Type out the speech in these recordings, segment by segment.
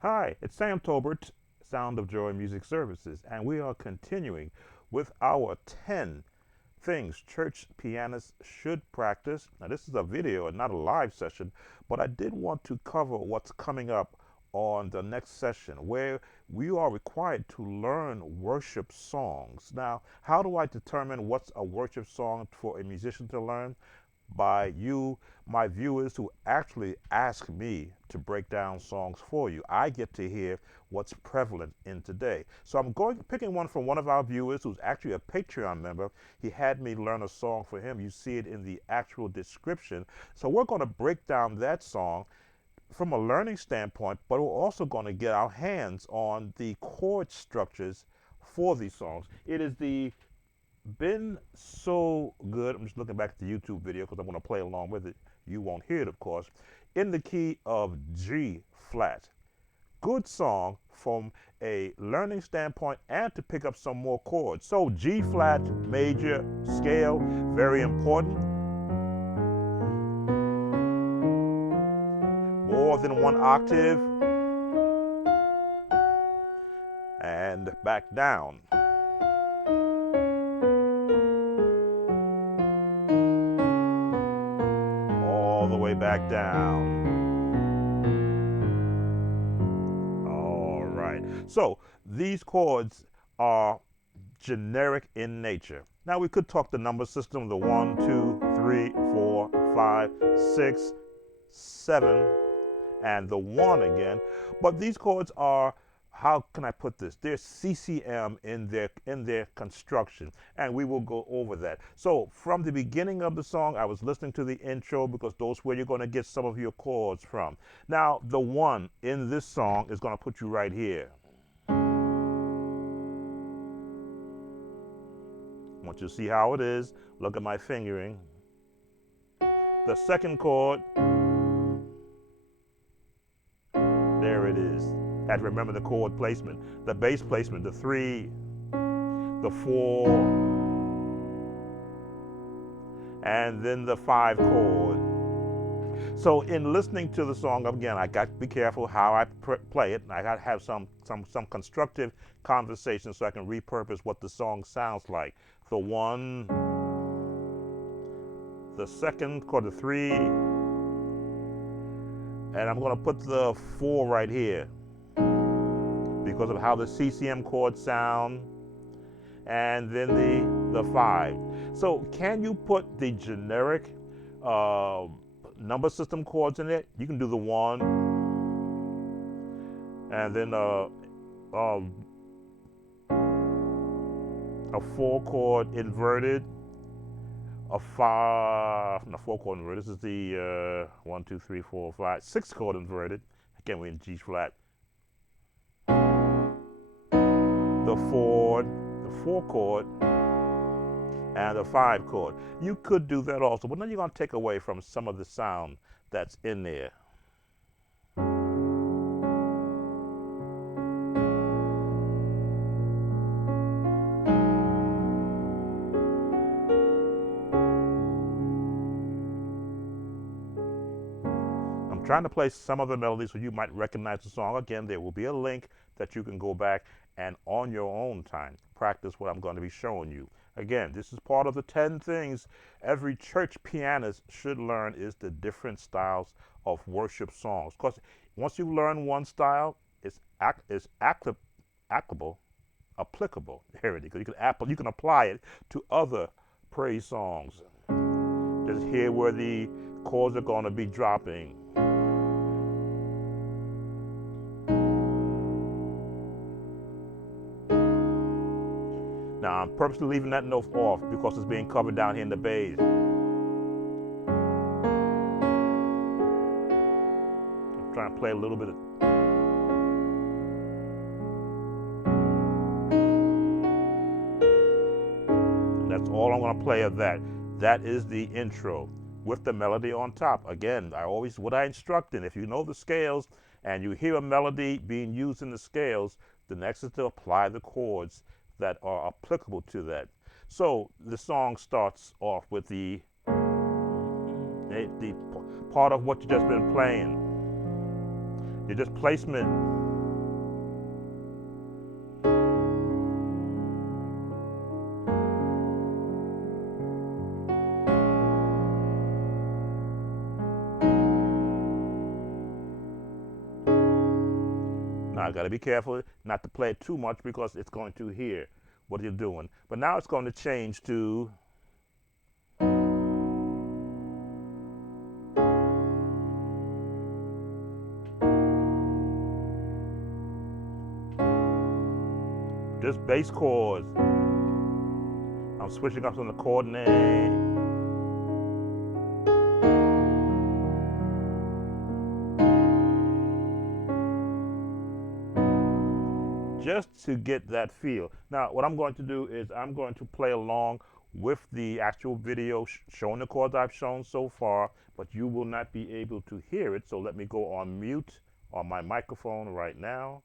Hi, it's Sam Tolbert, Sound of Joy Music Services, and we are continuing with our 10 things church pianists should practice. Now, this is a video and not a live session, but I did want to cover what's coming up on the next session where we are required to learn worship songs. Now, how do I determine what's a worship song for a musician to learn? By you, my viewers, who actually ask me to break down songs for you. I get to hear what's prevalent in today. So I'm picking one from one of our viewers who's actually a Patreon member. He had me learn a song for him. You see it in the actual description. So we're going to break down that song from a learning standpoint, but we're also going to get our hands on the chord structures for these songs. It is the been so good. I'm just looking back at the YouTube video because I'm going to play along with it. You won't hear it, of course. In the key of G flat. Good song from a learning standpoint and to pick up some more chords. So G flat major scale, very important. More than one octave. And back down. All the way back down. All right. So these chords are generic in nature. Now we could talk the number system, the 1, 2, 3, 4, 5, 6, 7, and the 1 again. But these chords are, how can I put this? They're CCM in their construction, and we will go over that. So from the beginning of the song, I was listening to the intro because those where you're going to get some of your chords from. Now the 1 in this song is going to put you right here. I want you to see how it is. Look at my fingering. The second chord, there it is. Had to remember the chord placement, the bass placement, the 3, the 4, and then the 5 chord. So in listening to the song, again, I got to be careful how I play it. I got to have some constructive conversation so I can repurpose what the song sounds like. The 1, the second chord, the 3, and I'm going to put the 4 right here because of how the CCM chords sound, and then the 5. So can you put the generic number system chords in it? You can do the 1, and then a 4 chord inverted, a 5, no, 4 chord inverted. This is the 1, 2, 3, 4, 5, 6 chord inverted. Again, we're in G flat. The 4 chord, and the 5 chord. You could do that also, but then you're going to take away from some of the sound that's in there. I'm trying to play some of the melodies so you might recognize the song. Again, there will be a link that you can go back and on your own time practice what I'm going to be showing you. Again, this is part of the 10 things every church pianist should learn is the different styles of worship songs. Because once you learn one style, it's applicable. There it is. You can apply it to other praise songs. Just hear where the chords are going to be dropping. Now I'm purposely leaving that note off because it's being covered down here in the bass. I'm trying to play a little bit of... And that's all I'm going to play of that. That is the intro with the melody on top. Again, what I instruct in, if you know the scales and you hear a melody being used in the scales, the next is to apply the chords that are applicable to that. So the song starts off with the part of what you've just been playing. Your just placement. Now I gotta be careful not to play it too much because it's going to hear what you're doing. But now it's going to change to just bass chords. I'm switching up on the chord name. Just to get that feel. Now, what I'm going to do is I'm going to play along with the actual video showing the chords I've shown so far, but you will not be able to hear it. So let me go on mute on my microphone right now.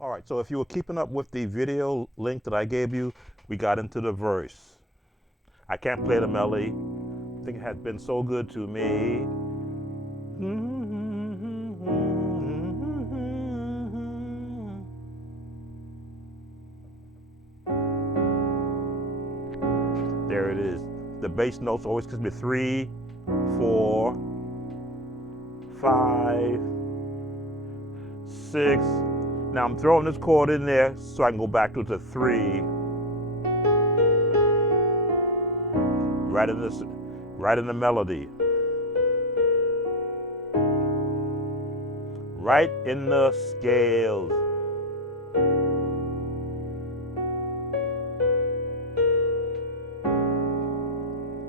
All right, so if you were keeping up with the video link that I gave you, we got into the verse. I can't play the melody. I think it has been so good to me. There it is. The bass notes always gives me 3, 4, 5, 6. Now I'm throwing this chord in there so I can go back to the 3. Right in the melody. Right in the scales.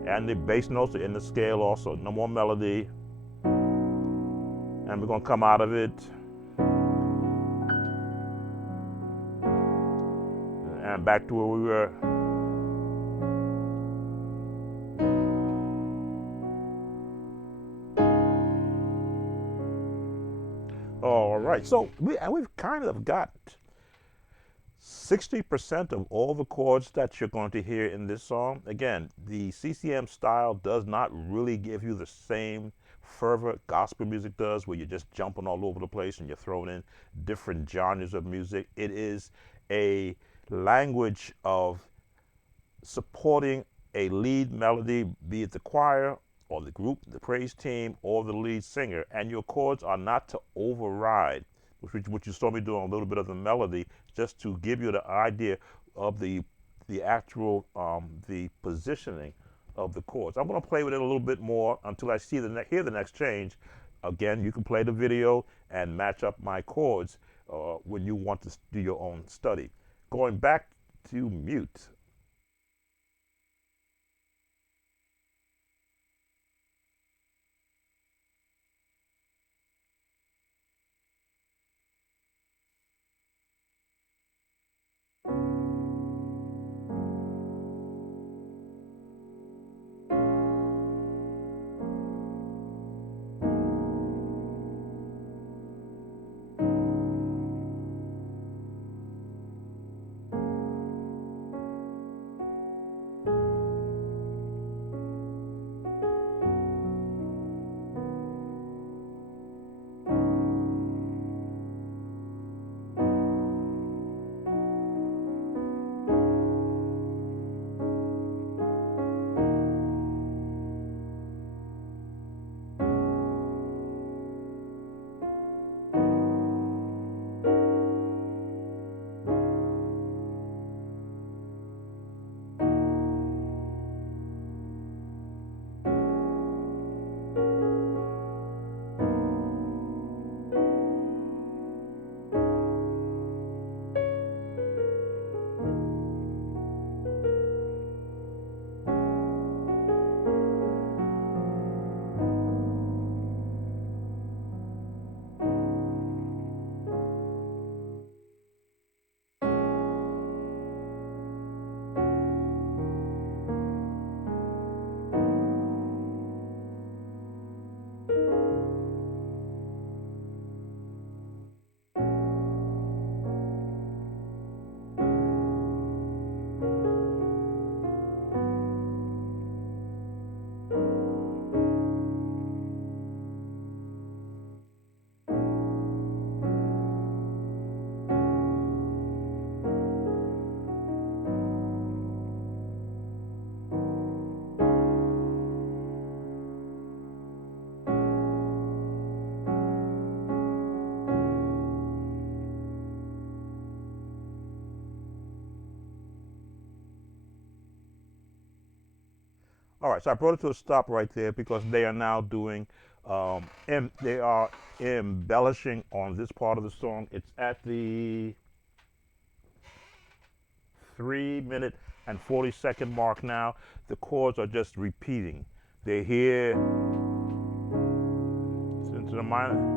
And the bass notes are in the scale also. No more melody. And we're going to come out of it. And back to where we were. All right, so we've kind of got 60% of all the chords that you're going to hear in this song. Again, the CCM style does not really give you the same fervor gospel music does, where you're just jumping all over the place and you're throwing in different genres of music. It is a language of supporting a lead melody, be it the choir or the group, the praise team, or the lead singer, and your chords are not to override, which you saw me doing a little bit of the melody, just to give you the idea of the actual the positioning of the chords. I'm going to play with it a little bit more until I see hear the next change. Again, you can play the video and match up my chords when you want to do your own study. Going back to mute. right, so I brought it to a stop right there because they are now doing, and they are embellishing on this part of the song. It's at the 3 minute and 40-second mark now. The chords are just repeating. They're here into the minor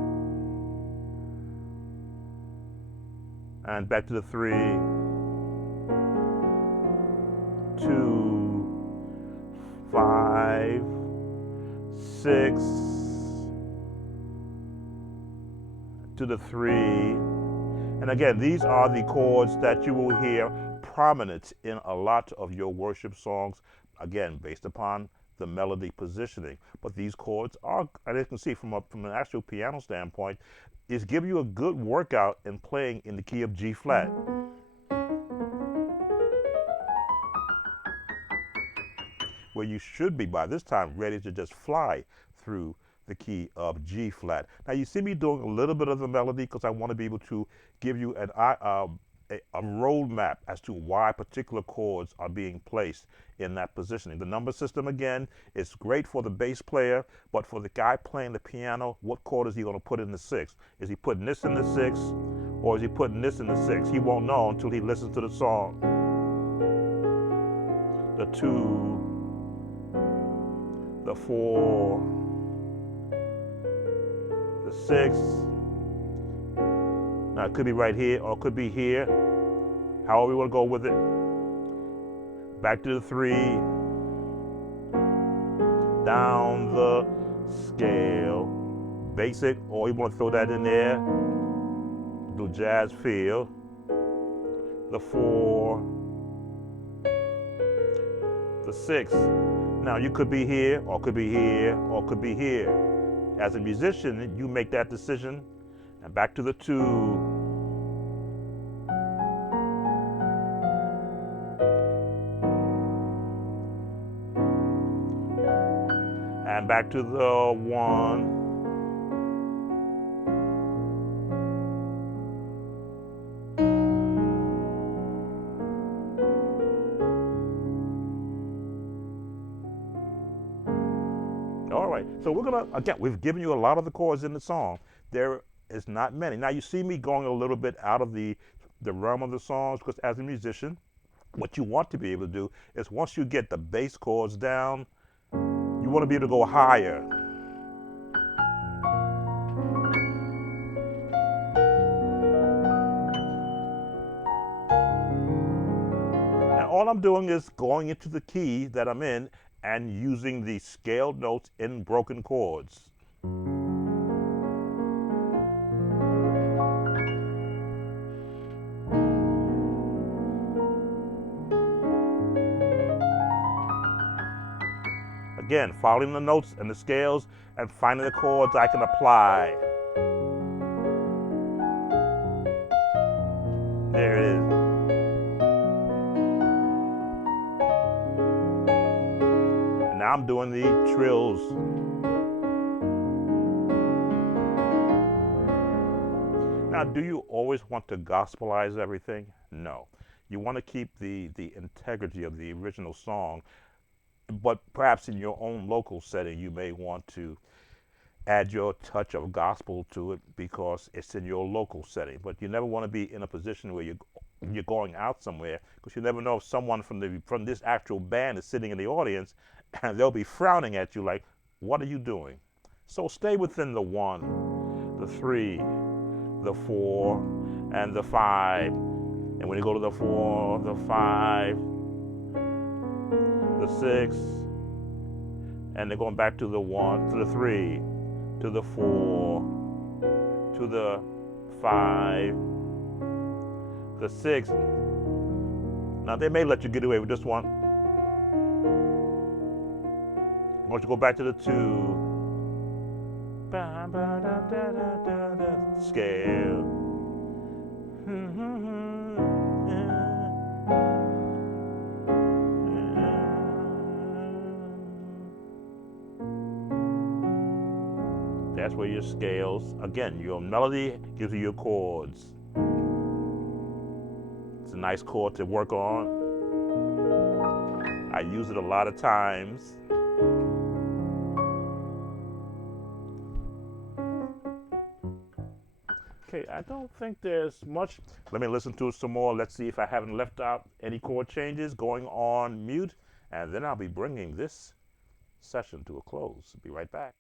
and back to the 3, 2, 5, 6, to the 3. And again, these are the chords that you will hear prominent in a lot of your worship songs, again, based upon the melody positioning. But these chords are, as you can see from an actual piano standpoint, is give you a good workout in playing in the key of G flat. Where you should be by this time ready to just fly through the key of G flat. Now you see me doing a little bit of the melody because I want to be able to give you a roadmap as to why particular chords are being placed in that positioning. The number system, again, is great for the bass player, but for the guy playing the piano, what chord is he going to put in the 6th? Is he putting this in the 6th, or is he putting this in the 6th? He won't know until he listens to the song. The 2, the 4, the 6. Now it could be right here or it could be here. However you want to go with it. Back to the 3. Down the scale. Basic, or you want to throw that in there. Do jazz feel. The 4. The 6. Now you could be here or could be here or could be here. As a musician, you make that decision. And back to the 2. And back to the 1. All right, so we're gonna, again, we've given you a lot of the chords in the song. There is not many. Now you see me going a little bit out of the realm of the songs because as a musician, what you want to be able to do is once you get the bass chords down, you want to be able to go higher. And all I'm doing is going into the key that I'm in and using the scaled notes in broken chords. Again, following the notes and the scales and finding the chords I can apply. There it is. And now I'm doing the trills. Now, do you always want to gospelize everything? No. You want to keep the integrity of the original song, but perhaps in your own local setting, you may want to add your touch of gospel to it because it's in your local setting. But you never want to be in a position where you're going out somewhere because you never know if someone from this actual band is sitting in the audience and they'll be frowning at you like, what are you doing? So stay within the 1, the 3, the 4, and the 5. And when you go to the 4, the 5, the 6, and they're going back to the 1, to the 3, to the 4, to the 5, the 6. Now they may let you get away with this one. I want you to go back to the 2. Scale. That's where your scales, again, your melody gives you your chords. It's a nice chord to work on. I use it a lot of times. Okay, I don't think there's much. Let me listen to it some more. Let's see if I haven't left out any chord changes. Going on mute, and then I'll be bringing this session to a close. Be right back.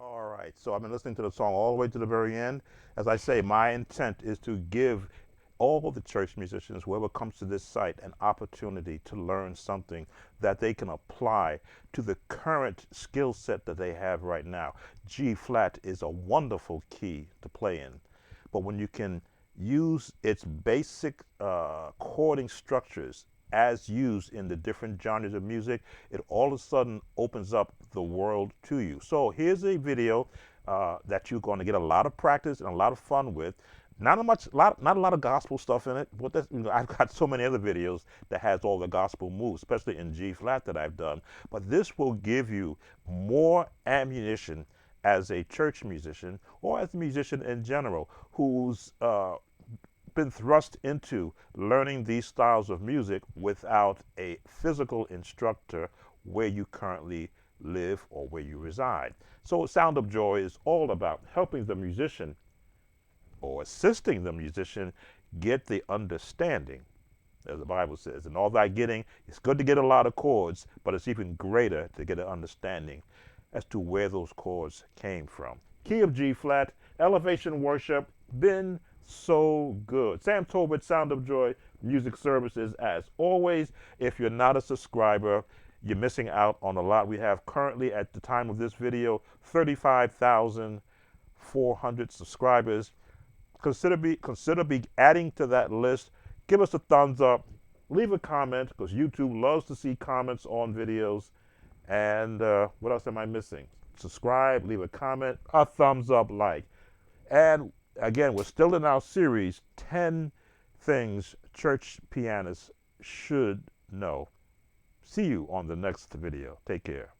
All right, so I've been listening to the song all the way to the very end. As I say, my intent is to give all the church musicians, whoever comes to this site, an opportunity to learn something that they can apply to the current skill set that they have right now. G flat is a wonderful key to play in, but when you can use its basic chording structures as used in the different genres of music, it all of a sudden opens up the world to you. So here's a video that you're going to get a lot of practice and a lot of fun with. Not not a lot of gospel stuff in it. But that's, I've got so many other videos that has all the gospel moves, especially in G flat that I've done. But this will give you more ammunition as a church musician or as a musician in general who's been thrust into learning these styles of music without a physical instructor where you currently live or where you reside. So Sound of Joy is all about helping the musician or assisting the musician get the understanding, as the Bible says. In all thy getting, it's good to get a lot of chords, but it's even greater to get an understanding as to where those chords came from. Key of G flat, elevation worship, been so good. Sam Tobit, Sound of Joy Music Services. As always, if you're not a subscriber, you're missing out on a lot. We have currently, at the time of this video, 35,400 subscribers. Consider adding to that list. Give us a thumbs up. Leave a comment, because YouTube loves to see comments on videos. And what else am I missing? Subscribe, leave a comment, a thumbs up, like. And again, we're still in our series, 10 things church pianists should know. See you on the next video. Take care.